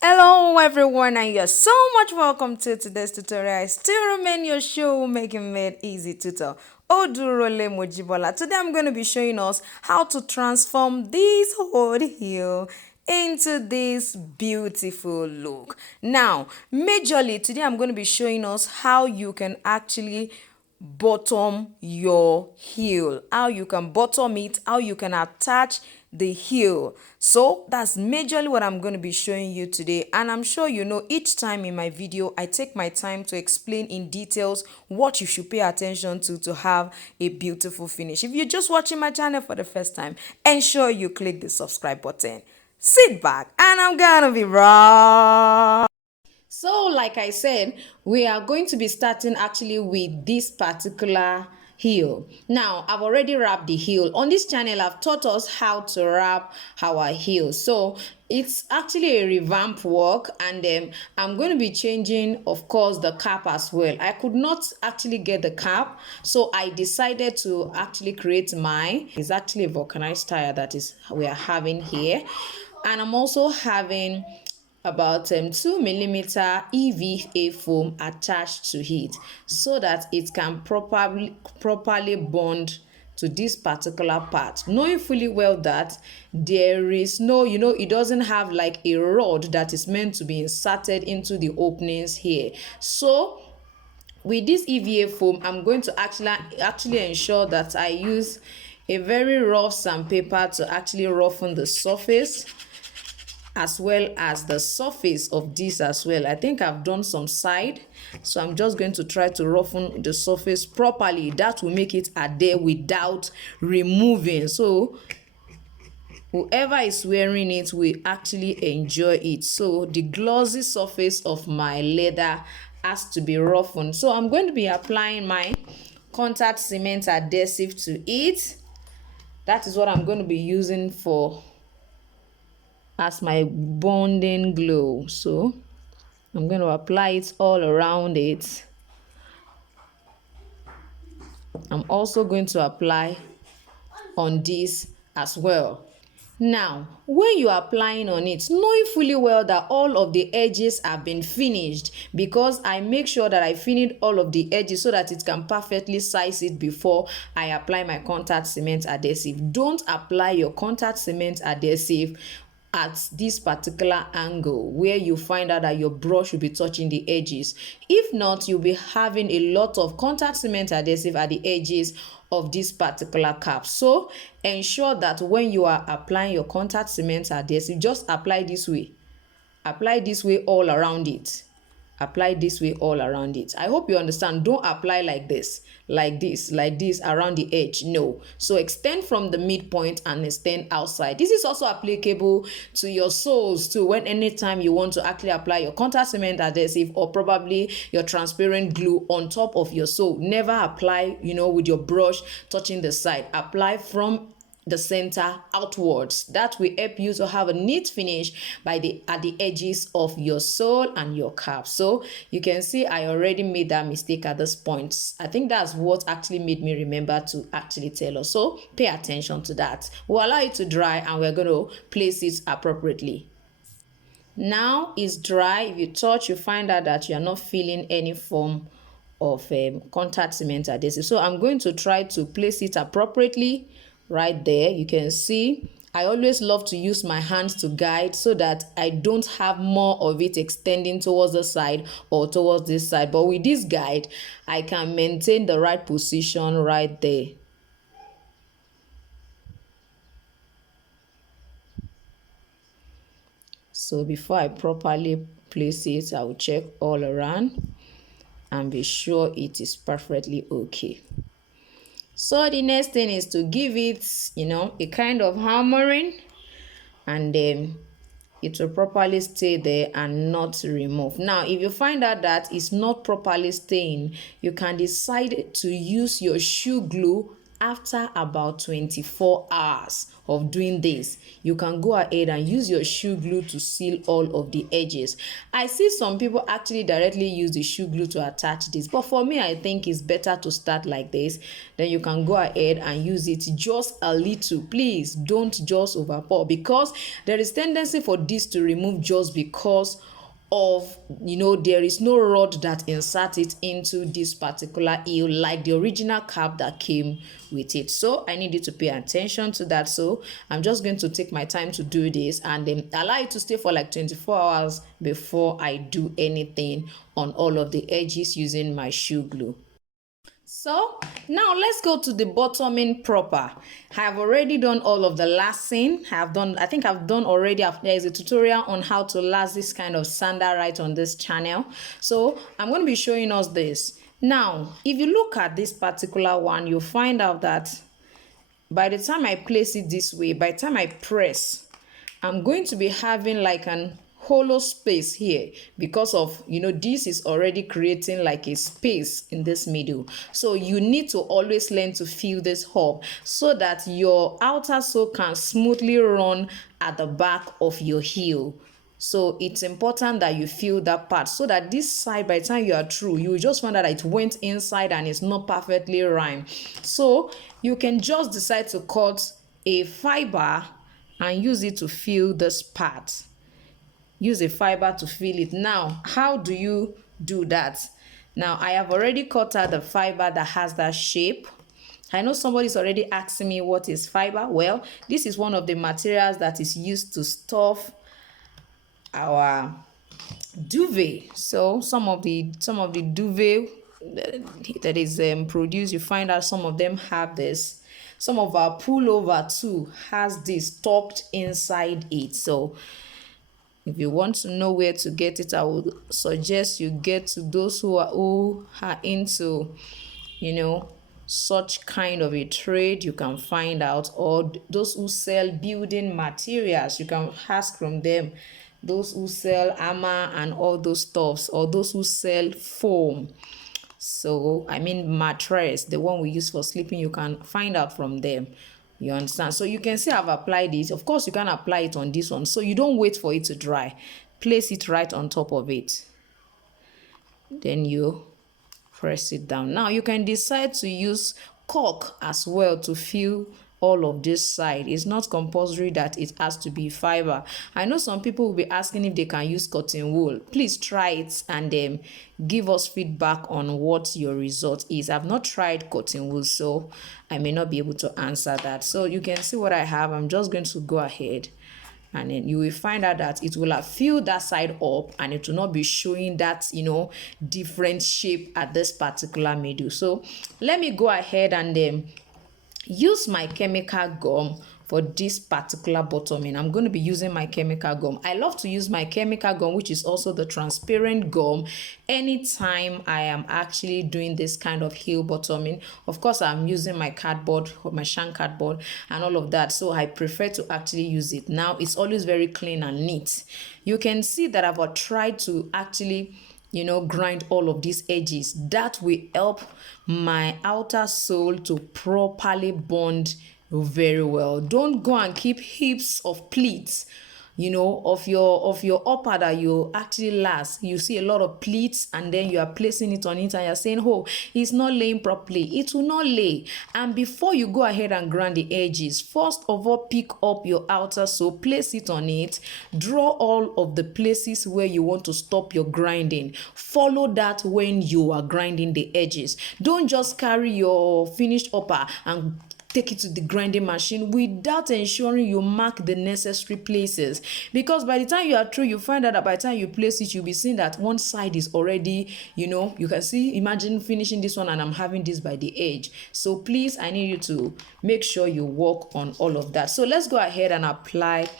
Hello everyone and you're so much welcome to today's tutorial. I still remain your show making made easy tutor. Odurole Mojibola. Today I'm going to be showing us how to transform this old heel into this beautiful look. Now, majorly today I'm going to be showing us how you can actually bottom your heel, how you can bottom it, how you can attach the heel. So that's majorly what I'm going to be showing you today, and I'm sure you know each time in my video I take my time to explain in details what you should pay attention to have a beautiful finish. If you're just watching my channel for the first time, ensure you click the subscribe button. Sit back and I'm gonna be raw. So, like I said, we are going to be starting actually with this particular heel. Now, I've already wrapped the heel. On this channel, I've taught us how to wrap our heel. So, it's actually a revamp work, and I'm going to be changing, of course, the cap as well. I could not actually get the cap, so I decided to actually create mine. It's actually a vulcanized tire that is we are having here, and I'm also having about 2 millimeter EVA foam attached to it so that it can properly bond to this particular part, knowing fully well that there is no, it doesn't have like a rod that is meant to be inserted into the openings here. So with this EVA foam, I'm going to actually ensure that I use a very rough sandpaper to actually roughen the surface as well as the surface of this as well. I think I've done some side, so I'm just going to try to roughen the surface properly. That will make it adhere without removing, so whoever is wearing it will actually enjoy it. So the glossy surface of my leather has to be roughened. So I'm going to be applying my contact cement adhesive to it. That is what I'm going to be using for as my bonding glue. So I'm going to apply it all around it. I'm also going to apply on this as well. Now, when you are applying on it, knowing fully well that all of the edges have been finished, because I make sure that I finish all of the edges so that it can perfectly size it before I apply my contact cement adhesive. Don't apply your contact cement adhesive at this particular angle where you find out that your brush will be touching the edges. If not, you'll be having a lot of contact cement adhesive at the edges of this particular cap. So ensure that when you are applying your contact cement adhesive, just apply this way. Apply this way all around it. Apply this way all around it. I hope you understand. Don't apply like this, like this around the edge. No. So extend from the midpoint and extend outside. This is also applicable to your soles too. When anytime you want to actually apply your contact cement adhesive or probably your transparent glue on top of your sole, never apply, with your brush touching the side. Apply from the center outwards. That will help you to have a neat finish at the edges of your sole and your cap. So you can see I already made that mistake at this point. I think that's what actually made me remember to actually tell us. So pay attention to that. We'll allow it to dry and we're going to place it appropriately. Now it's dry. If you touch, you find out that you're not feeling any form of contact cement adhesive. So I'm going to try to place it appropriately right there. You can see I always love to use my hands to guide so that I don't have more of it extending towards the side or towards this side. But with this guide, I can maintain the right position right there. So before I properly place it, I will check all around and be sure it is perfectly okay. So the next thing is to give it, a kind of hammering, and then it will properly stay there and not remove. Now, if you find out that it's not properly staying, you can decide to use your shoe glue after about 24 hours of doing this, you can go ahead and use your shoe glue to seal all of the edges. I see some people actually directly use the shoe glue to attach this, but for me, I think it's better to start like this. Then you can go ahead and use it just a little. Please don't just overpour, because there is tendency for this to remove just because of, there is no rod that insert it into this particular heel like the original cap that came with it. So I need you to pay attention to that. So I'm just going to take my time to do this and then allow it to stay for like 24 hours before I do anything on all of the edges using my shoe glue. So now let's go to the bottoming proper. I have already done all of the lasting. I think I've done already. There is a tutorial on how to last this kind of sandal right on this channel. So I'm going to be showing us this. Now, if you look at this particular one, you'll find out that by the time I place it this way, by the time I press, I'm going to be having like an hollow space here because of, this is already creating like a space in this middle. So you need to always learn to fill this up so that your outer sole can smoothly run at the back of your heel. So it's important that you fill that part so that this side, by the time you are through, you will just find that it went inside and it's not perfectly rhymed. So you can just decide to cut a fiber and use it to fill this part. Use a fiber to fill it. Now, how do you do that? Now, I have already cut out the fiber that has that shape. I know somebody's already asking me what is fiber. Well, this is one of the materials that is used to stuff our duvet. So some of the duvet that is produced, you find out some of them have this. Some of our pullover too has this tucked inside it. So if you want to know where to get it, I would suggest you get to those who are into, such kind of a trade. You can find out, or those who sell building materials, you can ask from them. Those who sell armor and all those stuffs, or those who sell foam. So, mattress, the one we use for sleeping, you can find out from them. You understand? So you can see I've applied it. Of course, you can apply it on this one. So you don't wait for it to dry. Place it right on top of it. Then you press it down. Now you can decide to use cork as well to fill all of this side. It's not compulsory that it has to be fiber. I know some people will be asking if they can use cotton wool. Please try it and give us feedback on what your result is. I've not tried cotton wool, so I may not be able to answer that. So you can see what I have. I'm just going to go ahead and then you will find out that it will have filled that side up and it will not be showing that, different shape at this particular middle. So let me go ahead and use my chemical gum for this particular bottoming. I'm going to be using my chemical gum. I love to use my chemical gum, which is also the transparent gum, anytime I am actually doing this kind of heel bottoming. Of course, I'm using my cardboard, my shank cardboard and all of that. So I prefer to actually use it. Now it's always very clean and neat. You can see that I've tried to actually grind all of these edges. That will help my outer sole to properly bond very well. Don't go and keep heaps of pleats of your upper that you actually last. You see a lot of pleats and then you are placing it on it and you're saying, oh, it's not laying properly. It will not lay. And before you go ahead and grind the edges, first of all, pick up your outer sole, place it on it, draw all of the places where you want to stop your grinding. Follow that when you are grinding the edges. Don't just carry your finished upper and take it to the grinding machine without ensuring you mark the necessary places, because by the time you are through, you find out that by the time you place it, you'll be seeing that one side is already, you can see, imagine finishing this one and I'm having this by the edge. So please, I need you to make sure you work on all of that. So let's go ahead and apply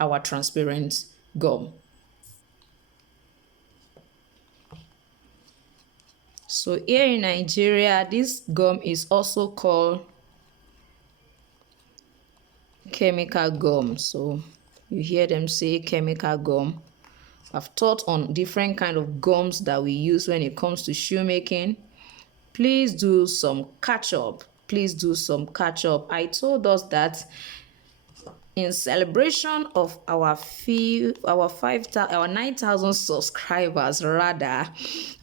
our transparent gum. So here in Nigeria, this gum is also called chemical gum. So you hear them say chemical gum. I've taught on different kind of gums that we use when it comes to shoemaking. Please do some catch up please do some catch up. I told us that in celebration of our 9,000 subscribers, rather,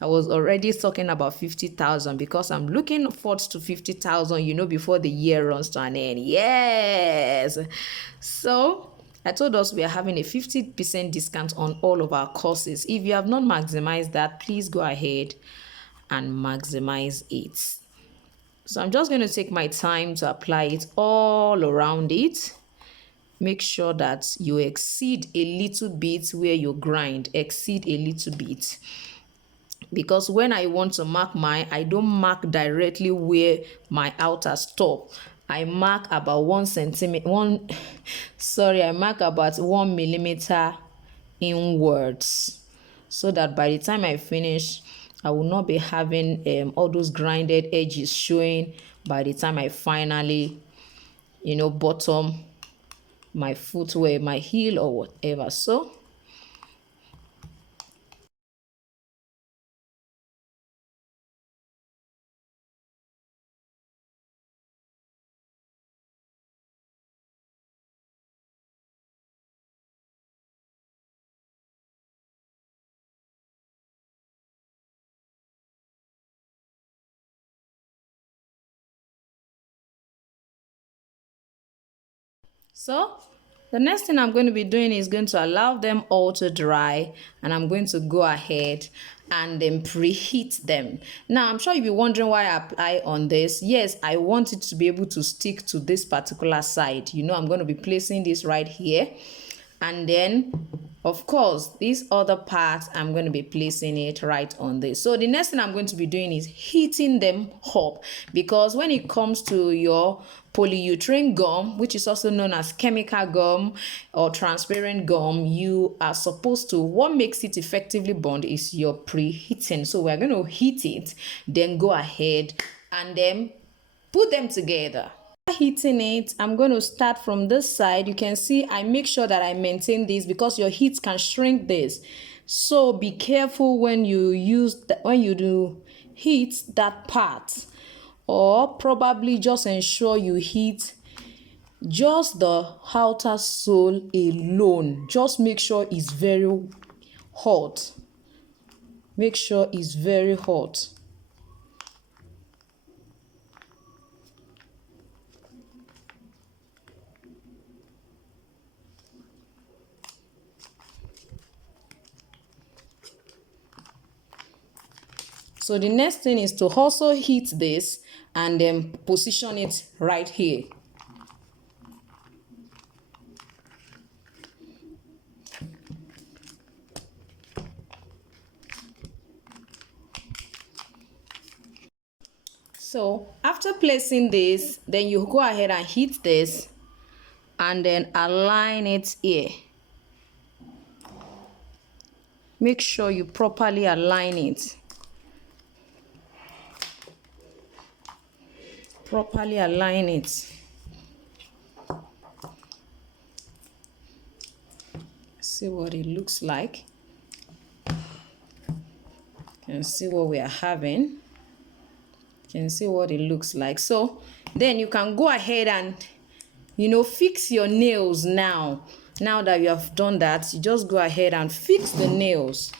I was already talking about 50,000 because I'm looking forward to 50,000, you know, before the year runs to an end. Yes. So I told us we are having a 50% discount on all of our courses. If you have not maximized that, please go ahead and maximize it. So I'm just going to take my time to apply it all around it. Make sure that you exceed a little bit where you grind, exceed a little bit. Because when I want to mark mine, I don't mark directly where my outer stop. I mark about 1 centimeter, I mark about 1 millimeter inwards, so that by the time I finish, I will not be having all those grinded edges showing by the time I finally, bottom my footwear, my heel or whatever. So the next thing I'm going to be doing is going to allow them all to dry, and I'm going to go ahead and then preheat them. Now, I'm sure you'll be wondering why I apply on this. Yes, I want it to be able to stick to this particular side. I'm going to be placing this right here. And then, of course, this other part, I'm going to be placing it right on this. So the next thing I'm going to be doing is heating them up, because when it comes to your polyurethane gum, which is also known as chemical gum or transparent gum, you are supposed to, what makes it effectively bond is your preheating. So we're going to heat it, then go ahead and then put them together. Heating it, I'm going to start from this side. You can see I make sure that I maintain this because your heat can shrink this. So be careful when you do heat that part, or probably just ensure you heat just the outer sole alone. Just make sure it's very hot. Make sure it's very hot. So the next thing is to also heat this and then position it right here. So after placing this, then you go ahead and heat this and then align it here. Make sure you properly align it. Properly align it. See what it looks like. You can see what we are having. You can see what it looks like. So then you can go ahead and fix your nails now. Now that you have done that, you just go ahead and fix the nails.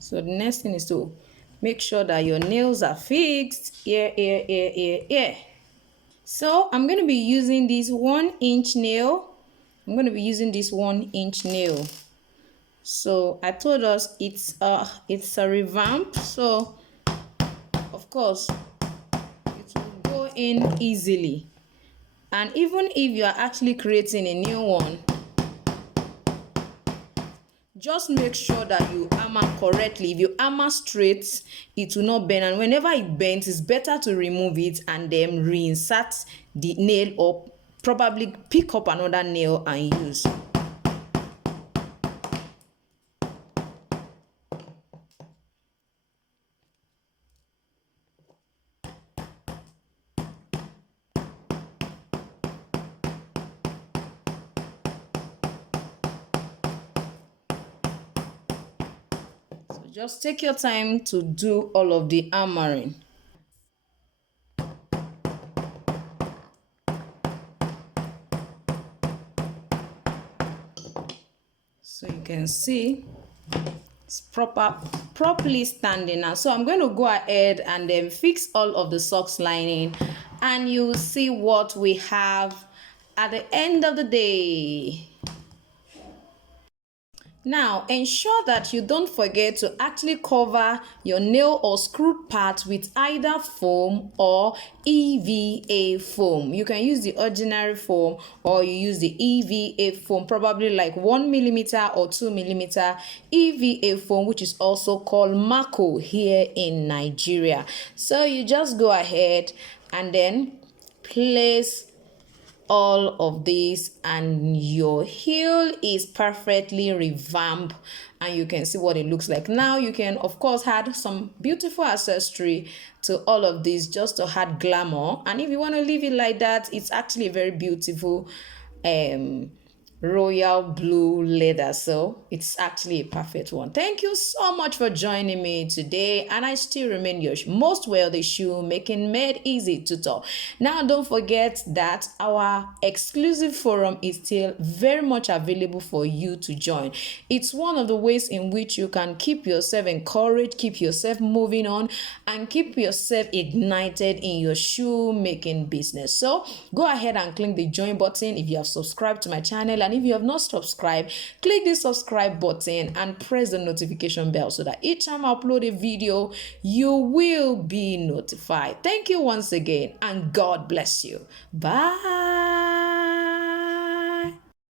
So the next thing is to make sure that your nails are fixed. Here. So I'm going to be using this 1-inch nail. I'm going to be using this 1-inch nail. So I told us it's a revamp. So of course it will go in easily. And even if you are actually creating a new one, just make sure that you hammer correctly. If you hammer straight, it will not bend, and whenever it bends, it's better to remove it and then reinsert the nail, or probably pick up another nail and use. Just take your time to do all of the hammering. So you can see it's properly standing now. So I'm going to go ahead and then fix all of the socks lining, and you'll see what we have at the end of the day. Now, ensure that you don't forget to actually cover your nail or screw part with either foam or EVA foam. You can use the ordinary foam or you use the EVA foam, probably like 1 millimeter or 2 millimeter EVA foam, which is also called Mako here in Nigeria. So you just go ahead and then place all of this, and your heel is perfectly revamped, and you can see what it looks like. Now you can of course add some beautiful accessory to all of this just to add glamour, and if you want to leave it like that, it's actually a very beautiful royal blue leather, so it's actually a perfect one. Thank you so much for joining me today, and I still remain your most wealthy shoemaking made easy tutor. Now don't forget that our exclusive forum is still very much available for you to join. It's one of the ways in which you can keep yourself encouraged, keep yourself moving on, and keep yourself ignited in your shoemaking business. So go ahead and click the join button if you have subscribed to my channel, and if you have not subscribed, click the subscribe button and press the notification bell so that each time I upload a video, you will be notified. Thank you once again, and God bless you. Bye.